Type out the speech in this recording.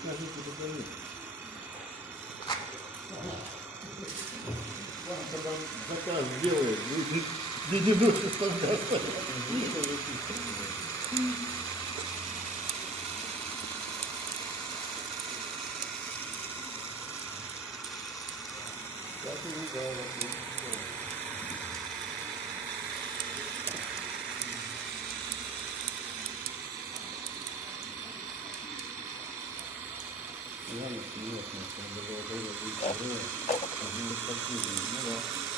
Скажите, докажите. Вам когда заказ делает, вы не можете создаться. Как и видала. Я не смеюсь, но это было долго, ну да.